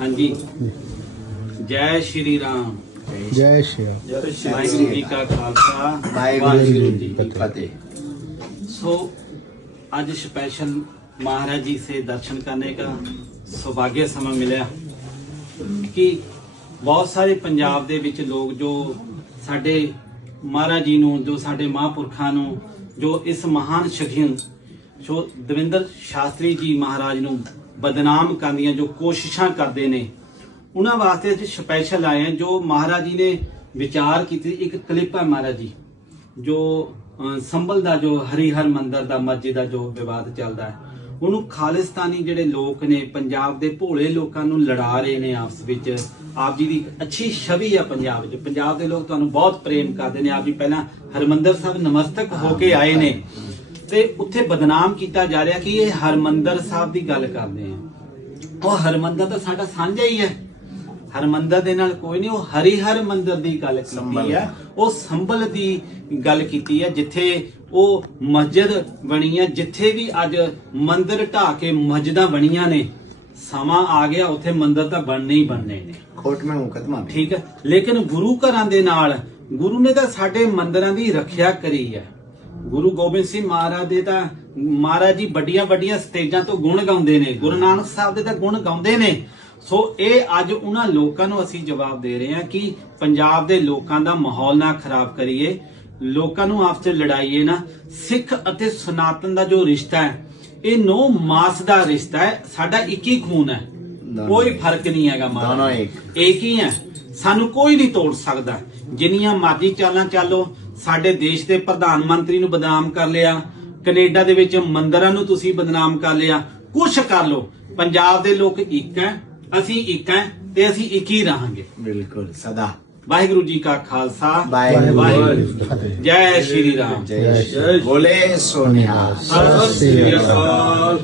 ਹਾਂਜੀ ਜੈ ਸ਼੍ਰੀ ਰਾਮ ਜੈ ਸ਼੍ਰੀ ਰਾਮ ਵਾਹਿਗੁਰੂ ਜੀ ਕਾ ਖਾਲਸਾ ਵਾਹਿਗੁਰੂ ਜੀ ਕੀ ਫਤਿਹ सो आज स्पेशल महाराज जी से दर्शन करने का सौभाग्य समय मिला ਕਿ ਬਹੁਤ ਸਾਰੇ ਪੰਜਾਬ ਦੇ ਵਿੱਚ ਲੋਕ ਜੋ ਸਾਡੇ ਮਹਾਰਾਜ ਜੀ ਨੂੰ ਜੋ ਸਾਡੇ ਮਹਾਂਪੁਰਖਾਂ ਨੂੰ ਜੋ ਇਸ ਮਹਾਨ ਸ਼ਖੀਅਤ ਜੋ ਦਵਿੰਦਰ ਸ਼ਾਸਤਰੀ ਜੀ ਮਹਾਰਾਜ ਨੂੰ ਬਦਨਾਮ ਕਰਨ ਦੀਆਂ ਜੋ ਕੋਸ਼ਿਸ਼ਾਂ ਕਰਦੇ ਨੇ। ਉਹਨਾਂ ਵਾਸਤੇ ਅੱਜ ਸਪੈਸ਼ਲ ਆਏ ਹਾਂ ਜੋ ਮਹਾਰਾਜ ਜੀ ਨੇ ਵਿਚਾਰ ਕੀਤੀ। ਇੱਕ ਕਲਿੱਪ ਹੈ ਮਹਾਰਾਜ ਜੀ, ਜੋ ਸੰਭਲ ਦਾ ਜੋ ਹਰੀਹਰ ਮੰਦਰ ਦਾ, ਮਸਜਿਦ ਦਾ ਜੋ ਵਿਵਾਦ ਚੱਲਦਾ ਹੈ। ਉਹਨੂੰ ਖਾਲਿਸਤਾਨੀ ਜਿਹੜੇ ਲੋਕ ਨੇ, ਪੰਜਾਬ ਦੇ ਭੋਲੇ ਲੋਕਾਂ ਨੂੰ ਲੜਾ ਰਹੇ ਨੇ ਆਪਸ ਵਿੱਚ। ਆਪ ਜੀ ਦੀ ਇੱਕ ਅੱਛੀ ਛਵੀ ਹੈ ਪੰਜਾਬ ਵਿੱਚ ਪੰਜਾਬ ਦੇ ਲੋਕ ਤੁਹਾਨੂੰ ਬਹੁਤ ਪ੍ਰੇਮ ਕਰਦੇ ਨੇ। ਆਪ ਜੀ ਪਹਿਲਾਂ ਹਰਮੰਦਰ ਸਾਹਿਬ ਨਮਸਤਕ ਹੋ ਕੇ ਆਏ ਨੇ। ਤੇ ਉੱਥੇ ਬਦਨਾਮ ਕੀਤਾ ਜਾ ਰਿਹਾ ਕਿ ਇਹ ਹਰਮੰਦਰ ਸਾਹਿਬ ਦੀ ਗੱਲ ਕਰਦੇ ਆ। ਉਹ ਹਰਮੰਦਰ ਤਾਂ ਸਾਡਾ ਸਾਂਝਾ ਹੀ ਹੈ। ਹਰਮੰਦਰ ਦੇ ਨਾਲ ਕੋਈ ਨਹੀਂ ਉਹ ਹਰੀ ਹਰ ਮੰਦਰ ਦੀ ਗੱਲ ਕੀਤੀ ਹੈ ਉਹ ਸੰਭਲ ਦੀ ਗੱਲ ਕੀਤੀ ਹੈ ਜਿੱਥੇ ਉਹ ਮਸਜਿਦ ਬਣੀ ਹੈ ਜਿੱਥੇ ਵੀ ਅੱਜ ਮੰਦਰ ਢਾ ਕੇ ਮਸਜਿਦਾਂ ਬਣੀਆਂ ਨੇ। ਸਮਾਂ ਆ ਗਿਆ ਉੱਥੇ ਮੰਦਰ ਤਾਂ ਬਣਨੇ ਹੀ ਬਣਨੇ ਨੇ। ਕੋਰਟ ਮੈਂ ਮੁਕਦਮਾ ਠੀਕ ਹੈ। ਲੇਕਿਨ ਗੁਰੂ ਘਰਾਂ ਦੇ ਨਾਲ ਗੁਰੂ ਨੇ ਤਾਂ ਸਾਡੇ ਮੰਦਰਾਂ ਦੀ ਰੱਖਿਆ ਕਰੀ ਹੈ। ਗੁਰੂ ਗੋਬਿੰਦ ਸਿੰਘ ਮਹਾਰਾਜ ਦੇ ਤਾਂ ਮਹਾਰਾਜ ਜੀ ਵੱਡੀਆਂ ਵੱਡੀਆਂ ਸਟੇਜਾਂ ਤੋਂ ਗੁਣ ਗਾਉਂਦੇ ਨੇ ਗੁਰੂ ਨਾਨਕ ਸਾਹਿਬ ਦੇ ਤਾਂ ਗੁਣ ਗਾਉਂਦੇ ਨੇ। ਸੋ ਇਹ ਅੱਜ ਉਹਨਾਂ ਲੋਕਾਂ ਨੂੰ ਅਸੀਂ ਜਵਾਬ ਦੇ ਰਹੇ ਹਾਂ ਕਿ ਪੰਜਾਬ ਦੇ ਲੋਕਾਂ ਦਾ ਮਾਹੌਲ ਨਾ ਖਰਾਬ ਕਰੀਏ ਲੋਕਾਂ ਨੂੰ ਆਪਸ ਵਿੱਚ ਲੜਾਈਏ ਨਾ। ਸਿੱਖ ਅਤੇ ਸਨਾਤਨ ਦਾ ਜੋ ਰਿਸ਼ਤਾ ਹੈ ਇਹ ਨੋ ਮਾਸ ਦਾ ਰਿਸ਼ਤਾ ਹੈ ਸਾਡਾ ਇੱਕ ਹੀ ਖੂਨ ਹੈ। ਕੋਈ ਫ਼ਰਕ ਨਹੀਂ ਹੈਗਾ ਦੋਨੋਂ ਮਹਾਰਾਜ ਇੱਕ। ਇੱਕ ਹੀ ਹੈ। ਸਾਨੂੰ ਕੋਈ ਨਹੀਂ ਤੋੜ ਸਕਦਾ। ਜਿੰਨੀਆਂ ਮਾਦੀ ਚਾਲਾਂ ਚੱਲੋ ਸਾਡੇ ਦੇਸ਼ ਦੇ ਪ੍ਰਧਾਨ ਮੰਤਰੀ ਨੂੰ ਬਦਨਾਮ ਕਰ ਲਿਆ ਕੈਨੇਡਾ ਦੇ ਵਿੱਚ ਮੰਦਰਾਂ ਨੂੰ ਤੁਸੀਂ ਬਦਨਾਮ ਕਰ ਲਿਆ ਕੁਛ ਕਰ ਲੋ ਪੰਜਾਬ ਦੇ ਲੋਕ ਇੱਕ ਹੈ ਅਸੀਂ ਇੱਕ ਹੈ ਤੇ ਅਸੀਂ ਇੱਕ ਹੀ ਰਹਾਂਗੇ। ਬਿਲਕੁਲ ਸਦਾ। ਵਾਹਿਗੁਰੂ ਜੀ ਕਾ ਖਾਲਸਾ ਵਾਹਿਗੁਰੂ ਜੈ ਸ਼੍ਰੀ ਰਾਮ। ਜੈ ਸ਼੍ਰੀ ਬੋਲੇ ਸੋਨਿਆ। ਸਤਿ ਸ੍ਰੀ ਅਕਾਲ।